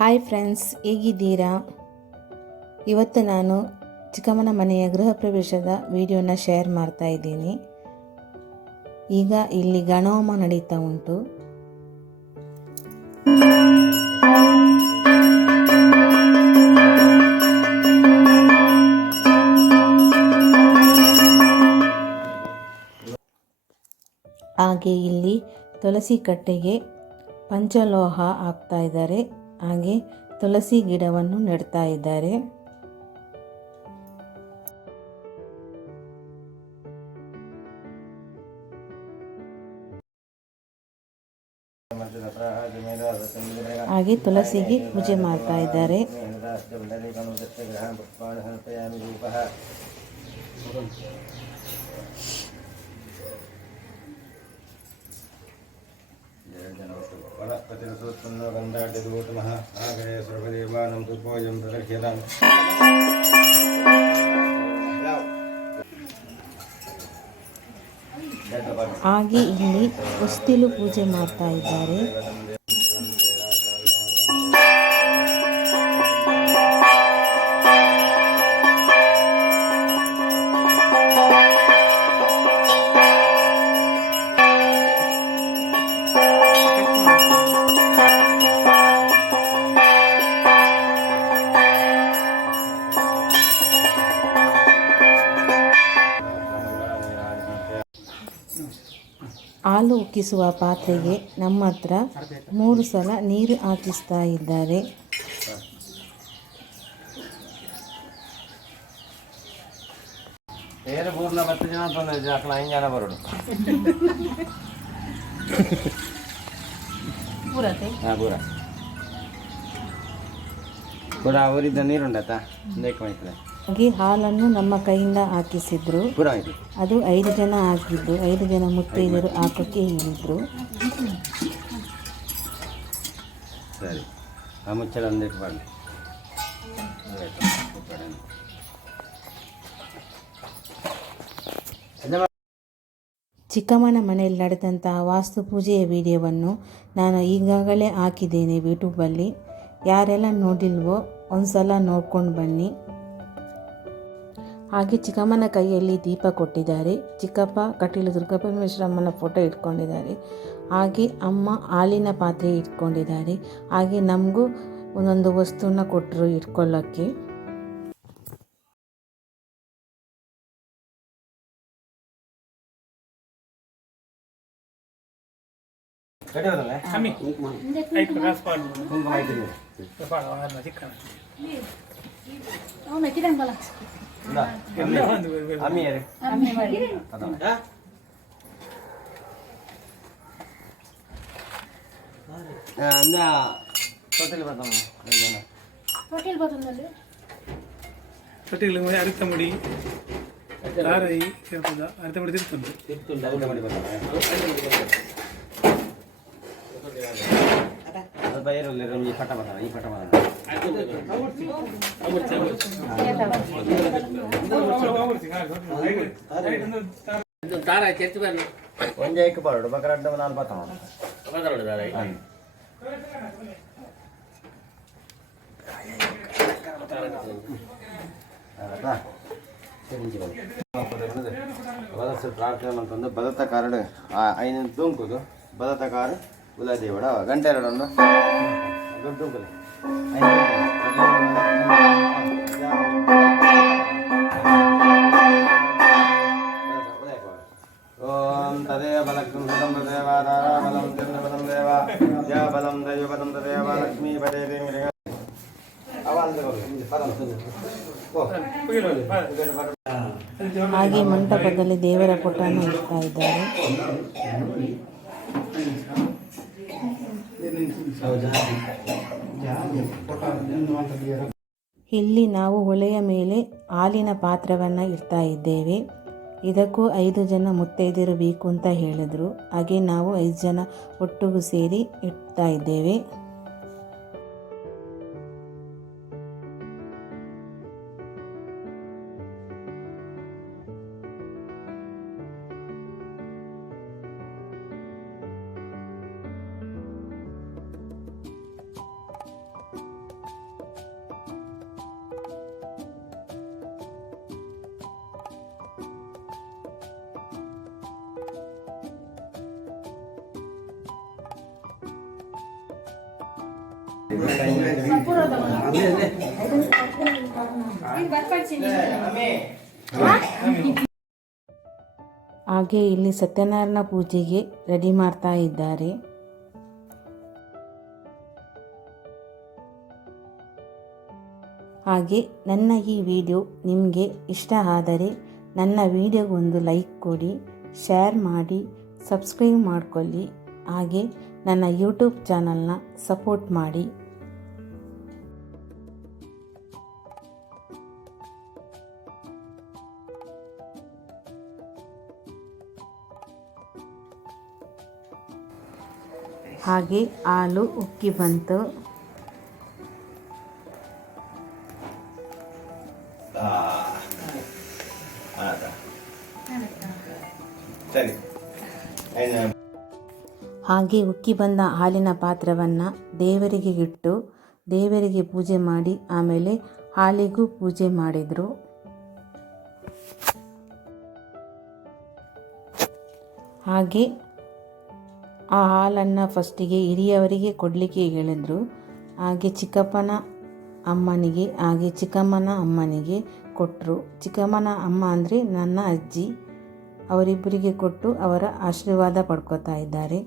Hi friends, ಹೇಗಿದ್ದೀರಾ? ಇವತ್ತು ನಾನು ಚಿಕ್ಕಮ್ಮನ ಮನೆಯ ಗೃಹ ಪ್ರವೇಶದ ವಿಡಿಯೋನ ಶೇರ್ ಮಾಡ್ತಾ ಇದ್ದೀನಿ. ಈಗ ಇಲ್ಲಿ ಗಣಹೋಮ ನಡೀತಾ ಉಂಟು. ಹಾಗೆ ಇಲ್ಲಿ ತುಳಸಿ ಕಟ್ಟೆಗೆ ಪಂಚಲೋಹ ಹಾಕ್ತಾ ಇದ್ದಾರೆ. ಹಾಗೆ ತುಳಸಿ ಗಿಡವನ್ನು ನೆಡ್ತಾ ಇದ್ದಾರೆ. ಹಾಗೆ ತುಳಸಿಗೆ ಪೂಜೆ ಮಾಡ್ತಾ ಇದ್ದಾರೆ. ಹಾಗೆ ಇಲ್ಲಿ ಹೊಸ್ತಿಲು ಪೂಜೆ ಮಾಡ್ತಾ ಇದ್ದಾರೆ. ಹಾಲು ಉಕ್ಕಿಸುವ ಪಾತ್ರೆಗೆ ನಮ್ಮ ಹತ್ರ 3 ಸಲ ನೀರು ಹಾಕಿಸ್ತಾ ಇದ್ದಾರೆ. ಹಾಗೆ ಹಾಲನ್ನು ನಮ್ಮ ಕೈಯಿಂದ ಹಾಕಿಸಿದ್ರು. ಅದು 5 ಜನ ಆಗಿದ್ದು 5 ಜನ ಮುತ್ತೈದೆಯರು ಹಾಕೋಕ್ಕೆ ಹೇಳಿದ್ರು. ಸರಿ, ಆ ಮುಚ್ಚಳ ಒಂದಿಟ್ಟು ಬರಲಿ. ಚಿಕ್ಕಮ್ಮನ ಮನೆಯಲ್ಲಿ ನಡೆದಂತಹ ವಾಸ್ತು ಪೂಜೆಯ ವಿಡಿಯೋವನ್ನು ನಾನು ಈಗಾಗಲೇ ಹಾಕಿದ್ದೇನೆ ಯೂಟ್ಯೂಬಲ್ಲಿ. ಯಾರೆಲ್ಲ ನೋಡಿಲ್ವೋ ಒಂದ್ಸಲ ನೋಡ್ಕೊಂಡು ಬನ್ನಿ. ಹಾಗೆ ಚಿಕ್ಕಮ್ಮನ ಕೈಯಲ್ಲಿ ದೀಪ ಕೊಟ್ಟಿದ್ದಾರೆ. ಚಿಕ್ಕಪ್ಪ ಕಟೀಲು ದುರ್ಗಾಪರಮೇಶ್ವರಮ್ಮನ ಫೋಟೋ ಇಟ್ಕೊಂಡಿದ್ದಾರೆ. ಹಾಗೆ ಅಮ್ಮ ಹಾಲಿನ ಪಾತ್ರೆ ಇಟ್ಕೊಂಡಿದ್ದಾರೆ. ಹಾಗೆ ನಮಗೂ ಒಂದೊಂದು ವಸ್ತುನ ಕೊಟ್ಟರು ಇಟ್ಕೊಳ್ಳೋಕ್ಕೆ. ತೊಟ್ಟಿಲು ಅರಿತ ಮುಡಿ ಲಾರೈ ಅರಿತ ಮುಡಿ ತಿರುತ್ತುಂಟು. ಒಂಜೈಕ್ ಬರೋಡು ಬಕರಡ್ಡ ನಾನು ಪತ್ತ ಪ್ರಾರ್ಥನೆ ಅಂತಂದು ಬದತ ಕಾರ್ಡ್ ಐದು ದುಂಕುದು ಬದತ ಕಾರು ಗುಲಾದೇವಡ ಗಂಟೆ ಎರಡನ್ನು ದುಂಕುದು ಓಂ ತದೇವ ಬಲಕ್ಕಂ ಸುತಂ ತದೇವ ದಾರಾ ಬಲಂ ಚಂದ್ರಪದಂ ದೇವ ಯ ಬಲಂ ದೈವಪದಂ ತದೇವ ಲಕ್ಷ್ಮೀ ಪದೇ ದೇವಿ ಹಾಗೆ ಮಂಟಪದಲ್ಲಿ ದೇವರ ಫೋಟೋನ ಇಡ್ತಾ ಇದ್ದಾರೆ. ಇಲ್ಲಿ ನಾವು ಒಲೆಯ ಮೇಲೆ ಹಾಲಿನ ಪಾತ್ರವನ್ನು ಇಡ್ತಾ ಇದ್ದೇವೆ. ಇದಕ್ಕೂ 5 ಜನ ಮುತ್ತೈದೆಯರು ಬೇಕು ಅಂತ ಹೇಳಿದ್ರು. ಹಾಗೆ ನಾವು 5 ಜನ ಒಟ್ಟಿಗೂ ಸೇರಿ ಇಡ್ತಾ ಇದ್ದೇವೆ. ಹಾಗೆ ಇಲ್ಲಿ ಸತ್ಯನಾರಾಯಣ ಪೂಜೆಗೆ ರೆಡಿ ಮಾಡ್ತಾ ಇದ್ದಾರೆ. ಹಾಗೆ ನನ್ನ ಈ ವಿಡಿಯೋ ನಿಮಗೆ ಇಷ್ಟ ಆದರೆ ನನ್ನ ವಿಡಿಯೋಗೊಂದು ಲೈಕ್ ಕೊಡಿ, ಶೇರ್ ಮಾಡಿ, ಸಬ್ಸ್ಕ್ರೈಬ್ ಮಾಡಿಕೊಳ್ಳಿ. ಹಾಗೆ ನನ್ನ ಯೂಟ್ಯೂಬ್ ಚಾನಲ್ನ ಸಪೋರ್ಟ್ ಮಾಡಿ. ಹಾಗೆ ಹಾಲು ಉಕ್ಕಿ ಬಂತು. ಸರಿ. ಹಾಗೆ ಉಕ್ಕಿ ಬಂದ ಹಾಲಿನ ಪಾತ್ರವನ್ನು ದೇವರಿಗೆ ಇಟ್ಟು ದೇವರಿಗೆ ಪೂಜೆ ಮಾಡಿ ಆಮೇಲೆ ಹಾಲಿಗೂ ಪೂಜೆ ಮಾಡಿದರು. ಹಾಗೆ ಆ ಹಾಲನ್ನು ಫಸ್ಟಿಗೆ ಹಿರಿಯವರಿಗೆ ಕೊಡಲಿಕ್ಕೆ ಹೇಳಿದ್ರು. ಹಾಗೆ ಚಿಕ್ಕಪ್ಪನ ಅಮ್ಮನಿಗೆ ಹಾಗೆ ಚಿಕ್ಕಮ್ಮನ ಅಮ್ಮನಿಗೆ ಕೊಟ್ಟರು. ಚಿಕ್ಕಮ್ಮನ ಅಮ್ಮ ಅಂದರೆ ನನ್ನ ಅಜ್ಜಿ, ಅವರಿಬ್ಬರಿಗೆ ಕೊಟ್ಟು ಅವರ ಆಶೀರ್ವಾದ ಪಡ್ಕೋತಾ ಇದ್ದಾರೆ.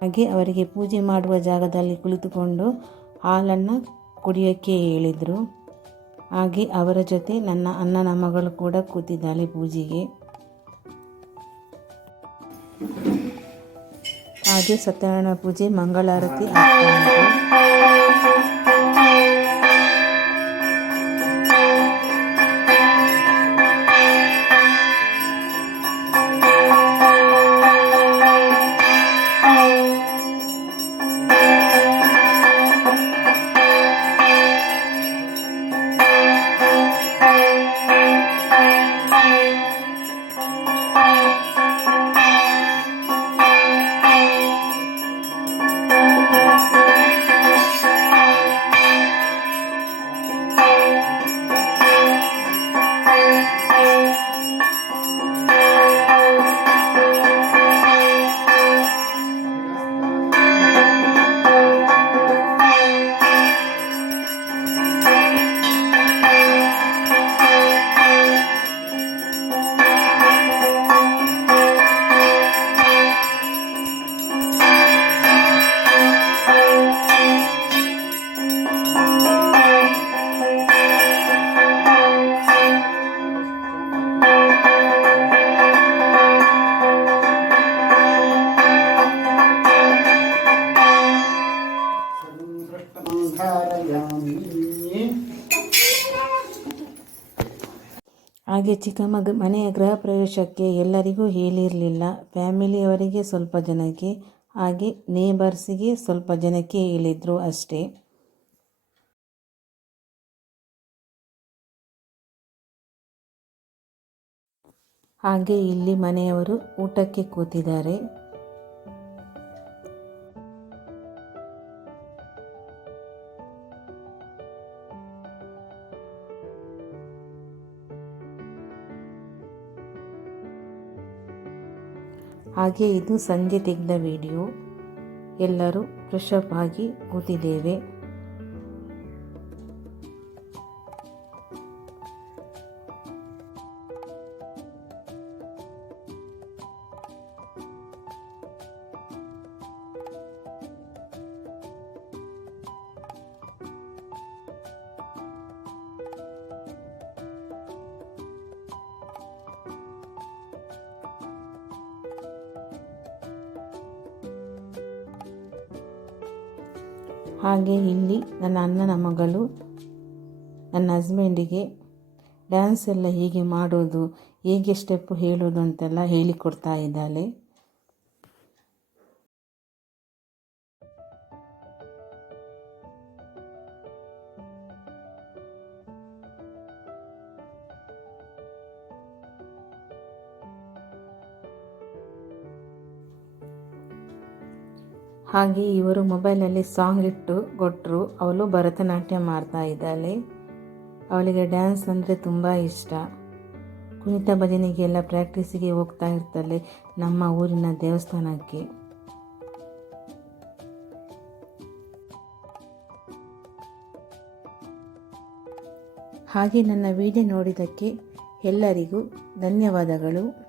ಹಾಗೆ ಅವರಿಗೆ ಪೂಜೆ ಮಾಡುವ ಜಾಗದಲ್ಲಿ ಕುಳಿತುಕೊಂಡು ಹಾಲನ್ನು ಕುಡಿಯೋಕ್ಕೆ ಹೇಳಿದರು. ಹಾಗೆ ಅವರ ಜೊತೆ ನನ್ನ ಅಣ್ಣನ ಮಗಳು ಕೂಡ ಕೂತಿದ್ದಾಳೆ ಪೂಜೆಗೆ. ಹಾಗೆ ಸತ್ಯನಾರಾಯಣ ಪೂಜೆ ಮಂಗಳಾರತಿ ಆಗ್ತಾ ಉಂಟು. ಹಾಗೆ ಚಿಕ್ಕಮ್ಮ ಮನೆಯ ಗೃಹ ಪ್ರವೇಶಕ್ಕೆ ಎಲ್ಲರಿಗೂ ಹೇಳಿರಲಿಲ್ಲ. ಫ್ಯಾಮಿಲಿಯವರಿಗೆ ಸ್ವಲ್ಪ ಜನಕ್ಕೆ ಹಾಗೆ ನೇಬರ್ಸಿಗೆ ಸ್ವಲ್ಪ ಜನಕ್ಕೆ ಹೇಳಿದರು ಅಷ್ಟೇ. ಹಾಗೆ ಇಲ್ಲಿ ಮನೆಯವರು ಊಟಕ್ಕೆ ಕೂತಿದ್ದಾರೆ. ಹಾಗೆ ಇದು ಸಂಜೆ ತೆಗೆದ ವಿಡಿಯೋ. ಎಲ್ಲರೂ ಫ್ರೆಶ್ ಅಪ್ ಆಗಿ ಕೂತಿದ್ದೇವೆ. ಹಾಗೆ ಇಲ್ಲಿ ನನ್ನ ಅಣ್ಣನ ಮಗಳು ನನ್ನ ಹಸ್ಬೆಂಡಿಗೆ ಡ್ಯಾನ್ಸ್ ಎಲ್ಲ ಹೀಗೆ ಮಾಡೋದು, ಹೇಗೆ ಸ್ಟೆಪ್ ಹೇಳೋದು ಅಂತೆಲ್ಲ ಹೇಳಿಕೊಡ್ತಾ ಇದ್ದಾಳೆ. ಹಾಗೆ ಇವರು ಮೊಬೈಲಲ್ಲಿ ಸಾಂಗ್ ಇಟ್ಟು ಕೊಟ್ಟರು. ಅವಳು ಭರತನಾಟ್ಯ ಮಾಡ್ತಾ ಇದ್ದಾಳೆ. ಅವಳಿಗೆ ಡ್ಯಾನ್ಸ್ ಅಂದರೆ ತುಂಬ ಇಷ್ಟ. ಕುಣಿತ ಭಜನೆಗೆಲ್ಲ ಪ್ರಾಕ್ಟೀಸಿಗೆ ಹೋಗ್ತಾ ಇರ್ತಾಳೆ ನಮ್ಮ ಊರಿನ ದೇವಸ್ಥಾನಕ್ಕೆ. ಹಾಗೆ ನನ್ನ ವಿಡಿಯೋ ನೋಡಿದ್ದಕ್ಕೆ ಎಲ್ಲರಿಗೂ ಧನ್ಯವಾದಗಳು.